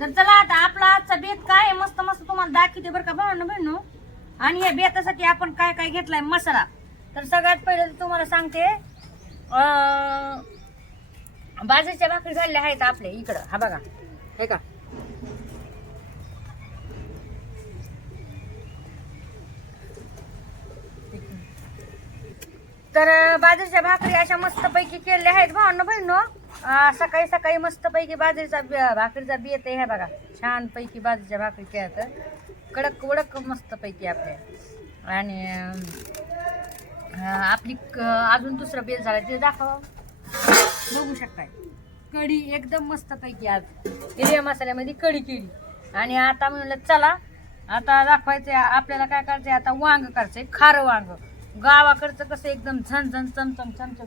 तर चला आता आपला आजचा बेत काय आहे? मस्त मस्त तुम्हाला दाखवते बरं का भावना बहिणू. आणि या बेतासाठी आपण काय काय घेतलाय? मसाला. तर सगळ्यात पहिले तुम्हाला सांगते अं, बाजरीच्या भाकरी झालेल्या आहेत आपल्या इकडं. हा बघा. हे का? तर बाजूच्या बाजरीच्या भाकरी अशा मस्त पैकी केलेल्या आहेत भावना बहिणू. सकाळी सकाळी मस्त पैकी बाजरीचा बी- भाकरीचा बी येते हे बघा. छान पैकी बाजरीच्या भाकरी केल्या कडक वडक मस्त पैकी आपल्या आणि अं, आपली क- अजून दुसरा बेल झाला ते दाखवा. बघू शकताय. कढी एकदम मस्त पैकी आज. हिरव्या मसाल्यामध्ये कढी केली. आणि आता म्हणलं चला आता दाखवायचं आपल्याला काय करायचंय आता वांग करायचंय खारं वांग. गावाकडचं कसं एकदम झन झन चमचम चमचम.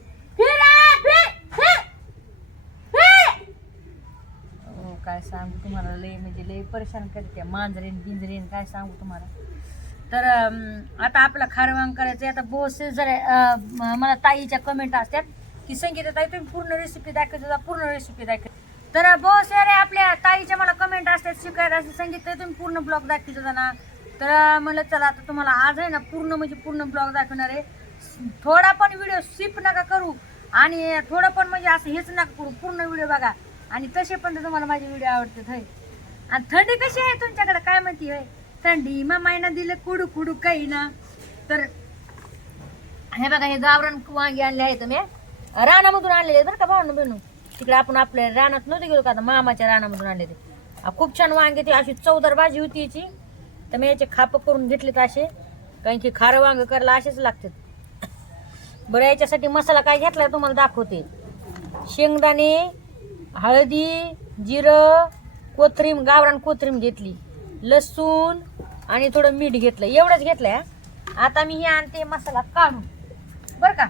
काय सांगू तुम्हाला? लय म्हणजे लय परेशान करते. मांजरेन बिंजरेन काय सांगू तुम्हाला? तर आता आपला खारवांग करायचं आता बोस जरा मला ताईच्या कमेंट असतात की संगीता ताई तुम्ही पूर्ण रेसिपी दाखवत पूर्ण रेसिपी दाखव तर बोस अरे आपल्या ताईच्या मला कमेंट असतात शिकायला असं संगीत तुम्ही पूर्ण ब्लॉग दाखवत होता ना. तर म्हणलं चला आता तुम्हाला आज आहे ना पूर्ण म्हणजे पूर्ण ब्लॉग दाखवणार आहे. थोडा पण व्हिडिओ स्किप नका करू आणि थोडं पण म्हणजे असं हेच नका करू. पूर्ण व्हिडिओ बघा. आणि तसे पण तर तुम्हाला माझे व्हिडिओ आवडतात होय. आणि थंडी कशी आहे तुमच्याकडे? काय म्हणती होय? थंडी मामाईना दिलं कुडू कुडू काही ना. तर हे बघा हे गावरान वांगे आणले आहेत तुम्ही. रानामधून आणलेले आहेत बरं का भावना बहिणू तिकडे आपण आपल्या रानात नव्हते गेलो का? आता मामाच्या रानामधून आणले ते. खूप छान वांगे ते अशी चौदार भाजी होती याची. तर मी याचे खाप करून घेतलेत असे. कारण की खारं वांग करायला असेच लागतात. बरं याच्यासाठी मसाला काय घेतला तुम्हाला दाखवते. शेंगदाणे हळदी जिरं कोथरीम गावरान कोथरीम घेतली. लसूण आणि थोडं मीठ घेतलं. एवढंच घेतलंय आता मी हे आणते मसाला काढून. बरं का?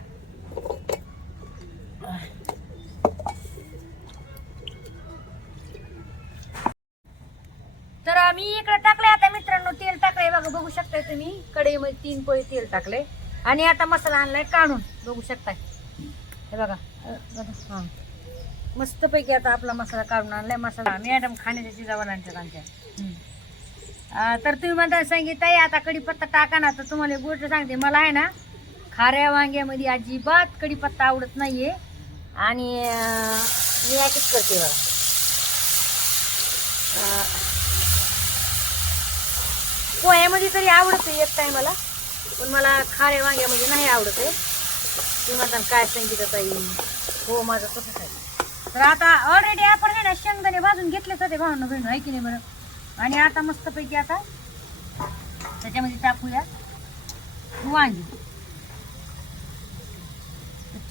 तर मी इकडे टाकले आता मित्रांनो तेल टाकलंय. बघा बघू शकताय तुम्ही कढईमध्ये तीन पोळी तेल टाकले आणि आता मसाला आणलाय काढून. बघू शकताय. हे बघा. हां बघा हा. मस्तपैकी आता आपला मसाला काढून आणलाय. मसाला मॅडम खाण्याच्या चिजावालांच्या आमच्या हम्म. अ, तर तुम्ही म्हणता सांगितलं आता कढीपत्ता टाका ना. तर तुम्हाला एक गोष्ट सांगते. मला आहे ना खाऱ्या वांग्यामध्ये अजिबात कढीपत्ता आवडत नाहीये. आणि अ, मी याचीच करते बघा. पोह्यामध्ये तरी आवडत एक टायमाला पण मला खाऱ्या वांग्यामध्ये नाही आवडत आहे. तुम्ही म्हणता काय संगीत ताई? हो माझं तसंच आहे. तर आता ऑलरेडी आपण आहे ना शेंगदाणे भाजून घेतलेच होते भावनं बहिण आहे की नाही बरं? आणि आता मस्तपैकी आता त्याच्यामध्ये टाकूया वांगी.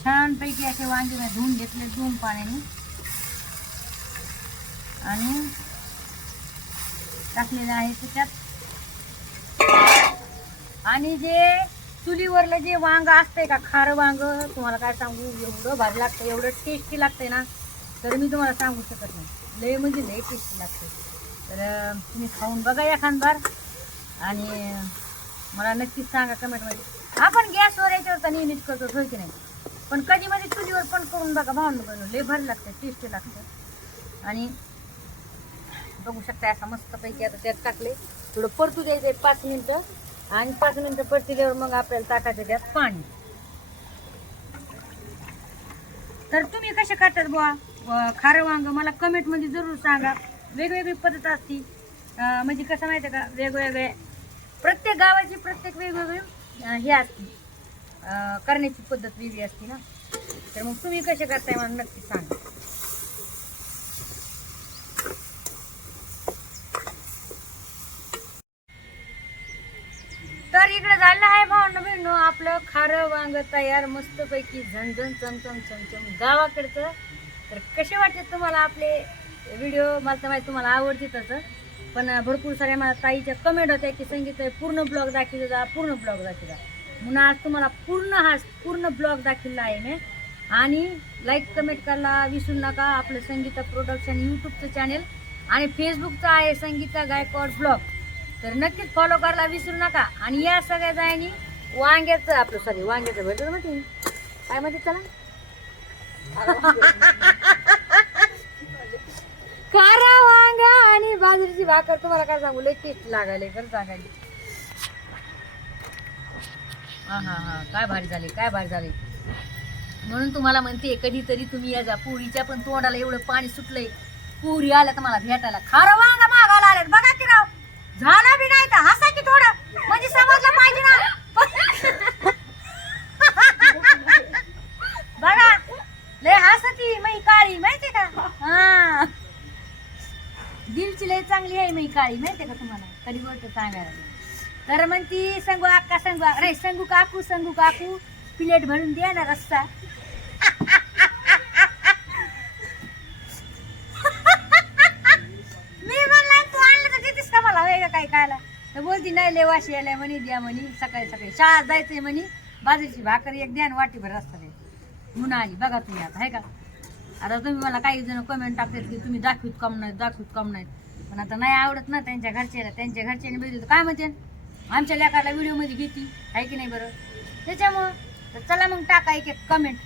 छानपैकी असे वांगे मी धुवून घेतले धुवून पाण्याने. आणि टाकलेलं आहे त्याच्यात. आणि जे चुलीवरलं जे वांग असतंय का खारं वांग तुम्हाला काय सांगू एवढं भारी लागतं एवढं टेस्टी लागतंय ना. तर मी तुम्हाला सांगू शकत नाही. लय म्हणजे लय टेस्टी लागते. तर तुम्ही खाऊन बघा एखादबार. आणि मला नक्कीच सांगा कमेंटमध्ये. आपण गॅसवर याच्यावर तर नेहमीच करतो होय की नाही? पण कधी मध्ये चुलीवर पण करून बघा भावन बनवून. लय भर लागतं टेस्टी लागतं. आणि बघू शकता असा मस्तपैकी आता त्यात टाकले. थोडं परतू द्यायचं आहे पाच मिनटं. आणि पाच मिनटं परतल्यावर मग आपल्याला टाकायचं त्यात पाणी. तर तुम्ही कसे करतात बुवा? खारं वांग मला कमेंटमध्ये जरूर सांगा. वेगवेगळी पद्धत असती. म्हणजे कसं माहिती आहे का? वेगवेगळे प्रत्येक गावाची प्रत्येक वेगवेगळी हे असते. करण्याची पद्धत वेगळी असते ना? तर मग तुम्ही कसे करताय मला नक्की सांगा. तर इकडे झालं आहे भावनं बहिणू आपलं खारं वांग तयार मस्तपैकी झणझण चमचम चमचम गावाकडचं. तर कसे वाटते तुम्हाला आपले व्हिडिओ मला तर माहिती तुम्हाला आवडते तसं. पण भरपूर साऱ्या मला ताईच्या कमेंट होत्या की संगीत पूर्ण ब्लॉग दाखवतो जा पूर्ण ब्लॉग दाखवता म्हणून आज तुम्हाला पूर्ण हा पूर्ण ब्लॉग दाखवला आहे मी. आणि लाईक कमेंट करायला विसरू नका आपलं संगीता प्रोडक्शन यूट्यूबचं चॅनेल आणि फेसबुकचं आहे संगीता गायकवाड ब्लॉग तर नक्कीच फॉलो करायला विसरू नका. आणि या सगळ्या जायनी वांग्याचं आपलं सॉरी वांग्याचं भेटलं माहिती? काय माहिती चला कारा वांगा आणि बाजरीची भाकर. तुम्हाला काय सांगू? लय टेस्ट लागायला खरं सांगायला. हा हा हा. काय भारी झाली काय भारी झाले. म्हणून तुम्हाला म्हणते कधीतरी तुम्ही या जा. पुरीच्या पण तोंडाला एवढं पाणी सुटलंय. पुरी आल्या तर मला भेटायला. खारं वांगा मागायला आल्यात. बघा की राव. झालं बी नाही तर हसा की थोडं. म्हणजे समजलं पाहिजे ना. बघा. लय हसती मै काळी माहिती का? हा. दिलची लय चांगली आहे मी काळी माहितीये का तुम्हाला? कधी गोष्ट सांगायला तर म्हणती सांगू अक्का सांगू अरे नाही काकू सांगू काकू प्लेट भरून द्या ना रस्ता मी म्हणला तू आणलं तर देतेस का मला? वेगळं काही खायला? तर बोलती नाही लेवाशी यायला म्हणे द्या म्हणे सकाळी सकाळी शाळा जायचंय म्हणे बाजरीची भाकर एक द्या आणि वाटीभर रस्ता द्या. मुना आली बघा तुम्ही आता आहे का? आता तुम्ही मला काही जण कमेंट टाकतात की तुम्ही दाखवीत कम नाहीत दाखवीत कम नाहीत. पण आता नाही आवडत ना त्यांच्या घरच्याला त्यांच्या घरच्याने बघितलं तर काय म्हणते? आमच्या लेकाला व्हिडिओमध्ये घेती आहे की नाही बरं? त्याच्यामुळं तर चला मग टाका एक एक कमेंट